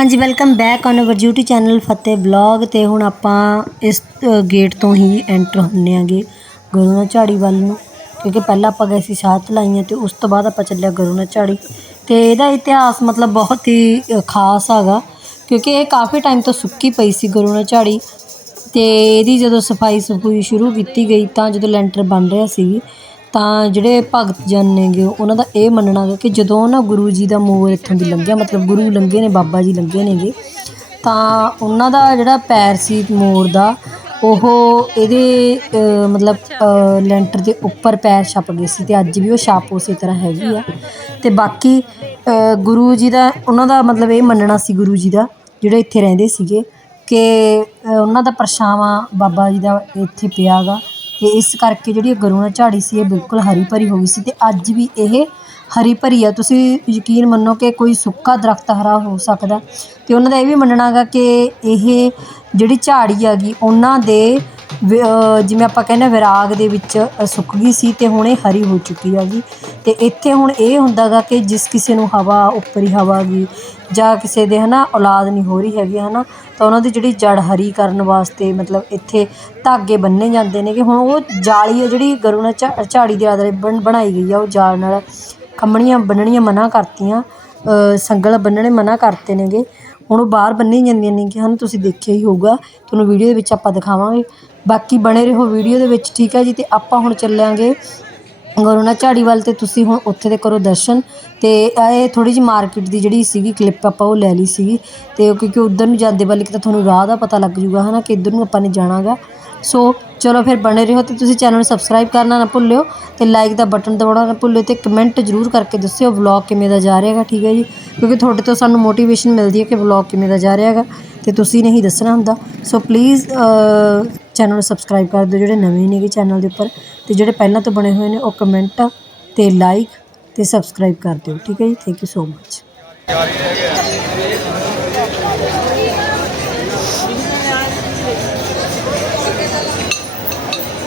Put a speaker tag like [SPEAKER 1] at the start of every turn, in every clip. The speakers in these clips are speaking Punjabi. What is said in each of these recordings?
[SPEAKER 1] ਹਾਂਜੀ welcome back on our YouTube channel Fateh blog ਤੇ ਹੁਣ ਆਪਾਂ ਇਸ ਗੇਟ ਤੋਂ ਹੀ ਐਂਟਰ ਹੁੰਨੇ ਆਂਗੇ ਗੁਰੂਨਾ ਝਾੜੀ ਵੱਲ ਨੂੰ, ਕਿਉਂਕਿ ਪਹਿਲਾਂ ਆਪਾਂ ਗਏ ਸੀ ਸਾਤ ਲਾਈਆਂ ਤੇ ਉਸ ਤੋਂ ਬਾਅਦ ਆਪਾਂ ਚੱਲਿਆ ਗੁਰੂਨਾ ਝਾੜੀ। ਤੇ ਇਹਦਾ ਇਤਿਹਾਸ ਮਤਲਬ ਬਹੁਤ ਹੀ ਖਾਸ ਹੈਗਾ, ਕਿਉਂਕਿ ਇਹ ਕਾਫੀ ਟਾਈਮ ਤੋਂ ਸੁੱਕੀ ਪਈ ਸੀ ਗੁਰੂਨਾ ਝਾੜੀ। ਤੇ ਇਹਦੀ ਜਦੋਂ ਸਫ਼ਾਈ ਸਫੂਈ ਸ਼ੁਰੂ ਕੀਤੀ ਗਈ ਤਾਂ ਜਦੋਂ ਲੈਂਟਰ ਬਣ ਰਿਹਾ ਸੀ ਤਾਂ ਜਿਹੜੇ ਭਗਤ ਜਨ ਨੇਗੇ, ਉਹਨਾਂ ਦਾ ਇਹ ਮੰਨਣਾ ਗਾ ਕਿ ਜਦੋਂ ਨਾ ਗੁਰੂ ਜੀ ਦਾ ਮੋਰ ਇੱਥੋਂ ਦੀ ਲੰਘਿਆ, ਮਤਲਬ ਗੁਰੂ ਲੰਘੇ ਨੇ, ਬਾਬਾ ਜੀ ਲੰਘੇ ਨੇਗੇ, ਤਾਂ ਉਹਨਾਂ ਦਾ ਜਿਹੜਾ ਪੈਰ ਸੀ ਮੋਰ ਦਾ, ਉਹ ਇਹਦੇ ਮਤਲਬ ਲੈਂਟਰ ਦੇ ਉੱਪਰ ਪੈਰ ਛਪ ਗਏ ਸੀ ਤੇ ਅੱਜ ਵੀ ਉਹ ਛਾਪ ਉਸੇ ਤਰ੍ਹਾਂ ਹੈਗੀ ਆ। ਤੇ ਬਾਕੀ ਗੁਰੂ ਜੀ ਦਾ, ਉਹਨਾਂ ਦਾ ਮਤਲਬ ਇਹ ਮੰਨਣਾ ਸੀ ਗੁਰੂ ਜੀ ਦਾ, ਜਿਹੜੇ ਇੱਥੇ ਰਹਿੰਦੇ ਸੀਗੇ, ਕਿ ਉਹਨਾਂ ਦਾ ਪਰਛਾਵਾਂ ਬਾਬਾ ਜੀ ਦਾ ਇੱਥੇ ਪਿਆ ਗਾ ਇਸ ਕਰਕੇ ਜਿਹੜੀ ਇਹ ਗਰੂਣਾ ਝਾੜੀ ਸੀ, ਇਹ ਬਿਲਕੁਲ ਹਰੀ ਭਰੀ ਹੋ ਗਈ ਸੀ ਅਤੇ ਅੱਜ ਵੀ ਇਹ ਹਰੀ ਭਰੀ ਆ। ਤੁਸੀਂ ਯਕੀਨ ਮੰਨੋ ਕਿ ਕੋਈ ਸੁੱਕਾ ਦਰਖਤ ਹਰਾ ਹੋ ਸਕਦਾ। ਅਤੇ ਉਹਨਾਂ ਦਾ ਇਹ ਵੀ ਮੰਨਣਾ ਗਾ ਕਿ ਇਹ ਜਿਹੜੀ ਝਾੜੀ ਹੈਗੀ ਉਹਨਾਂ ਦੇ ਵਿ- ਜਿਵੇਂ ਆਪਾਂ ਕਹਿੰਦੇ ਹਾਂ, ਵਿਰਾਗ ਦੇ ਵਿੱਚ ਸੁੱਕ ਗਈ ਸੀ ਅਤੇ ਹੁਣ ਇਹ ਹਰੀ ਹੋ ਚੁੱਕੀ ਹੈਗੀ ਅਤੇ ਇੱਥੇ ਹੁਣ ਇਹ ਹੁੰਦਾ ਗਾ ਕਿ ਜਿਸ ਕਿਸੇ ਨੂੰ ਹਵਾ ਉੱਪਰੀ ਹਵਾ ਗੀ ਜਾਂ ਕਿਸੇ ਦੇ ਹੈ ਨਾ ਔਲਾਦ ਨਹੀਂ ਹੋ ਰਹੀ ਹੈਗੀ ਹੈ ਨਾ ਤਾਂ ਉਹਨਾਂ ਦੀ ਜਿਹੜੀ ਜੜ ਹਰੀ ਕਰਨ ਵਾਸਤੇ ਮਤਲਬ ਇੱਥੇ ਧਾਗੇ ਬੰਨੇ ਜਾਂਦੇ ਨੇ ਕਿ ਹੁਣ ਉਹ ਜਾਲੀ ਹੈ ਜਿਹੜੀ ਗਰੂ ਗਰੂਣਾ ਝਾ- ਝਾੜੀ ਦੇ ਆਦਰੇ ਬਣ, ਬਣਾਈ ਗਈ ਆ, ਉਹ ਜਾਲ ਨਾਲ ਖੰਮਣੀਆਂ ਬੰਨਣੀਆਂ ਮਨਾ ਕਰਤੀਆਂ ਸੰਗਲ ਬੰਨਣੇ ਮਨਾ ਕਰਤੇ ਨੇਗੇ। ਹੁਣ ਉਹ ਬਾਹਰ ਬੰਨੀ ਜਾਂਦੀਆਂ ਨੇ ਕਿ ਹਨ, ਤੁਸੀਂ ਦੇਖਿਆ ਹੀ ਹੋਊਗਾ। ਤੁਹਾਨੂੰ ਵੀਡੀਓ ਦੇ ਵਿੱਚ ਆਪਾਂ ਦਿਖਾਵਾਂਗੇ। ਬਾਕੀ ਬਣੇ ਰਹੋ ਵੀਡੀਓ ਦੇ ਵਿੱਚ, ਠੀਕ ਹੈ ਜੀ? ਤੇ ਆਪਾਂ ਹੁਣ ਚੱਲਾਂਗੇ ਗਰੂਨਾ ਝਾੜੀ ਵੱਲ ਤੇ ਤੁਸੀਂ ਹੁਣ ਉੱਥੇ ਦੇ ਕਰੋ ਦਰਸ਼ਨ। ਤੇ ਇਹ ਥੋੜੀ ਜਿਹੀ ਮਾਰਕੀਟ ਦੀ ਜਿਹੜੀ ਸੀਗੀ ਕਲਿੱਪ ਆਪਾਂ ਉਹ ਲੈ ਲਈ ਸੀਗੀ। ਤੇ ਕਿਉਂਕਿ ਉਧਰ ਨੂੰ ਜਾਂਦੇ ਵੱਲ ਇੱਕ ਤਾਂ ਤੁਹਾਨੂੰ ਰਾਹ ਦਾ ਪਤਾ ਲੱਗ ਜੂਗਾ ਹਨਾ, ਕਿ ਇੱਧਰ ਨੂੰ ਆਪਾਂ ਨੇ ਜਾਣਾਗਾ। ਸੋ ਚਲੋ ਫਿਰ ਬਣੇ ਰਹੋ ਤੇ ਤੁਸੀਂ ਚੈਨਲ ਨੂੰ ਸਬਸਕ੍ਰਾਈਬ ਕਰਨਾ ਨਾ ਭੁੱਲਿਓ ਤੇ ਲਾਈਕ ਦਾ ਬਟਨ ਦਬਾਉਣਾ ਨਾ ਭੁੱਲਿਓ ਤੇ ਕਮੈਂਟ ਜ਼ਰੂਰ ਕਰਕੇ ਦੱਸਿਓ ਵਲੌਗ ਕਿਵੇਂ ਦਾ ਜਾ ਰਿਹਾ ਹੈਗਾ, ਠੀਕ ਹੈ ਜੀ? ਕਿਉਂਕਿ ਤੁਹਾਡੇ ਤੋਂ ਸਾਨੂੰ ਮੋਟੀਵੇਸ਼ਨ ਮਿਲਦੀ ਹੈ ਕਿ ਵਲੌਗ ਕਿਵੇਂ ਦਾ ਜਾ ਰਿਹਾ ਹੈਗਾ ਤੇ ਤੁਸੀਂ ਨਹੀਂ ਦੱਸਣਾ ਹੁੰਦਾ। ਸੋ ਪਲੀਜ਼ ਚੈਨਲ ਨੂੰ ਸਬਸਕ੍ਰਾਈਬ ਕਰ ਦਿਓ ਜਿਹੜੇ ਨਵੇਂ ਨੇਗੇ ਚੈਨਲ ਦੇ ਉੱਪਰ ਤੇ ਜਿਹੜੇ ਪਹਿਲਾਂ ਤੋਂ ਬਣੇ ਹੋਏ ਨੇ ਉਹ ਕਮੈਂਟ ਤੇ ਲਾਈਕ ਤੇ ਸਬਸਕ੍ਰਾਈਬ ਕਰ ਦਿਓ, ਠੀਕ ਹੈ ਜੀ? Thank you so much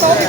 [SPEAKER 2] Outro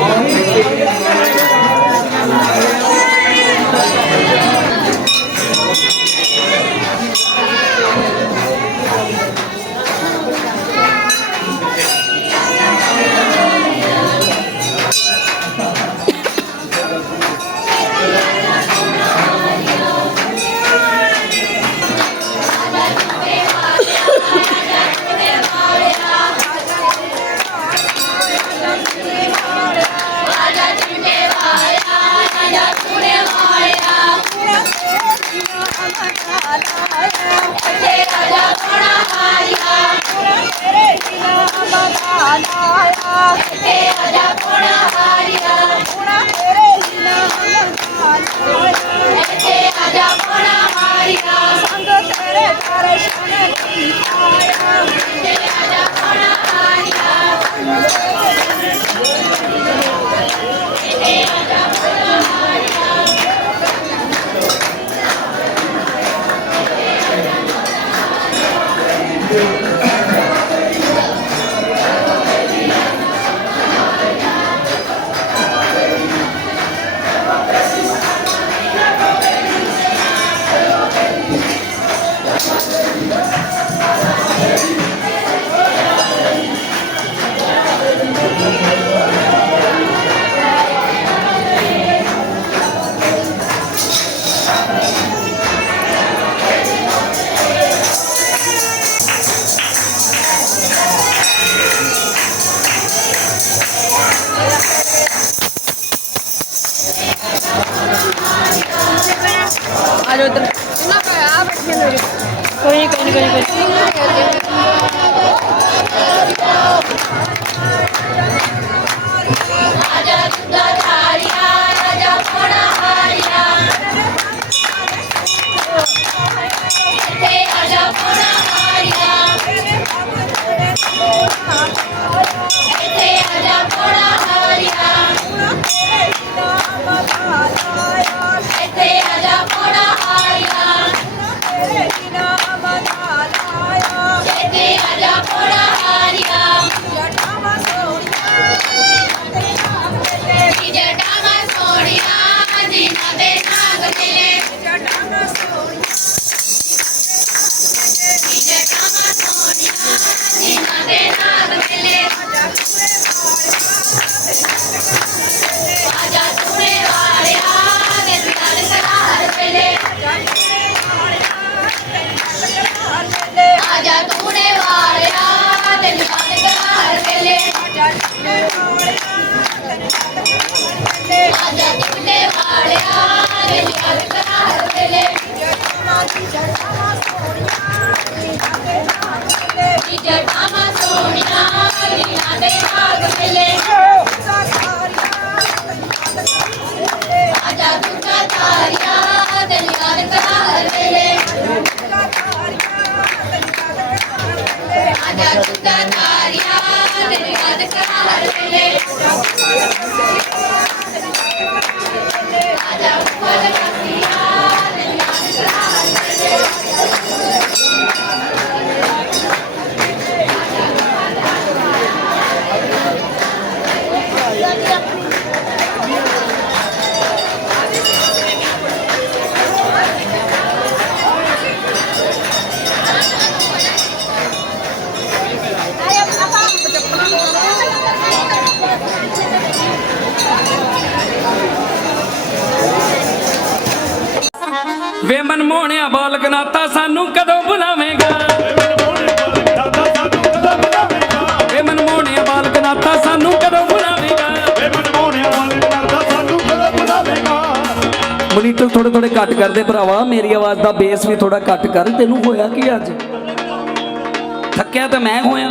[SPEAKER 2] 아니요, 누나가요.
[SPEAKER 3] 아버지는 우리. 거니, 거니, 거니, 거니. ਜੀ ਜਟਾਵਾ ਸੋਹਣੀਆਂ ਲੀਆਂ ਦੇ ਭਾਗ ਵੇਲੇ ਆਜਾ ਤੁਕਾ
[SPEAKER 4] ਵੇ ਬਾਲਕ ਨਾਤਾ ਸਾਨੂੰ ਕਦੋਂ ਬੁਲਾਵੇਂਗਾ? ਵੇ ਮਨਮੋਹਣਿਆ ਬਾਲਕ ਨਾਤਾ ਸਾਨੂੰ ਕਦੋਂ ਬੁਲਾਵੇਂਗਾ? ਮਨੀਟਰ ਥੋੜੇ ਥੋੜੇ ਘੱਟ ਕਰਦੇ ਭਰਾਵਾ। ਮੇਰੀ ਆਵਾਜ਼ ਦਾ ਬੇਸ ਵੀ ਥੋੜਾ ਘੱਟ ਕਰ। ਤੈਨੂੰ ਹੋਇਆ ਕੀ ਅੱਜ? ਥੱਕਿਆ ਤਾਂ ਮੈਂ ਹੋਇਆ।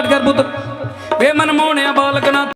[SPEAKER 4] ਵੇ ਮਨਮੋਹਣਿਆ